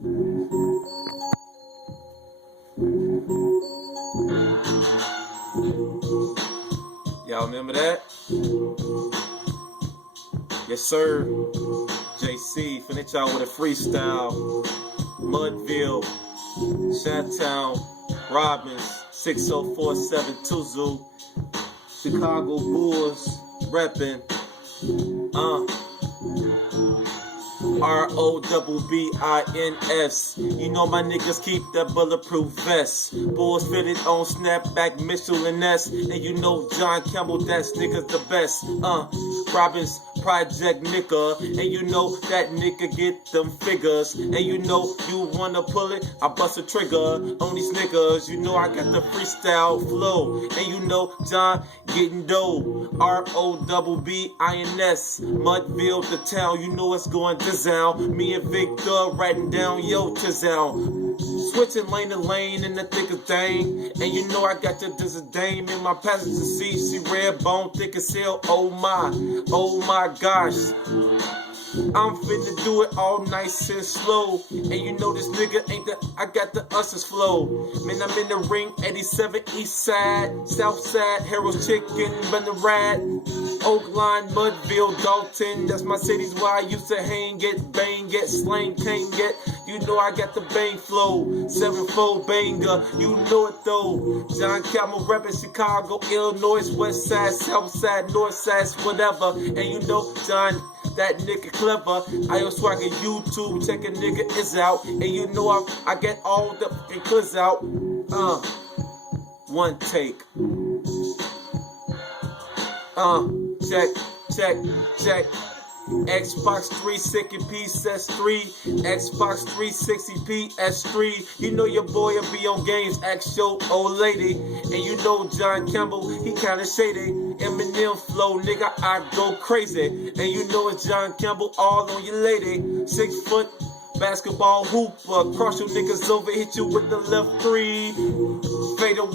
Y'all remember that? Yes, sir. JC, finna y'all with a freestyle. Mudville, Shantown, Robbins, 6047 Zoo, Chicago Bulls, reppin'. ROBBINS. You know my niggas keep that bulletproof vest. Bulls fitted on snapback Michelin S. And you know John Campbell, that's niggas the best. Robbins Project nigga. And you know that nigga get them figures. And you know you wanna pull it, I bust a trigger on these niggas. You know I got the freestyle flow. And you know John getting dough. ROBBINS. Mudville, the town, you know it's going to sound. Me and Victor writing down yo to sound. Switching lane to lane in the thick of thing. And you know I got your disdain in my passenger seat. She red bone, thick as hell. Oh my gosh. I'm finna do it all nice and slow. And you know this nigga ain't the, I got the Ushers flow. Man, I'm in the ring, 87 East Side, South Side, Harold's Chicken, been the rat. Oakline, Mudville, Dalton, that's my cities where I used to hang, get bang, get slain, can't get. You know I got the bang flow, 7-4 banger, you know it though. John Campbell reppin' Chicago, Illinois, West Side, South Side, North Side, whatever. And you know John, that nigga clever. I am swaggin' YouTube, check a nigga is out. And you know I get all the fucking clips out. One take. Check. Xbox 360p S3, Xbox 360p S3. You know your boy will be on games, ask your old lady. And you know John Campbell, he kinda shady. Eminem flow, nigga, I go crazy. And you know it's John Campbell all on your lady. 6 foot basketball hooper, cross your niggas over, hit you with the left 3. Fade away.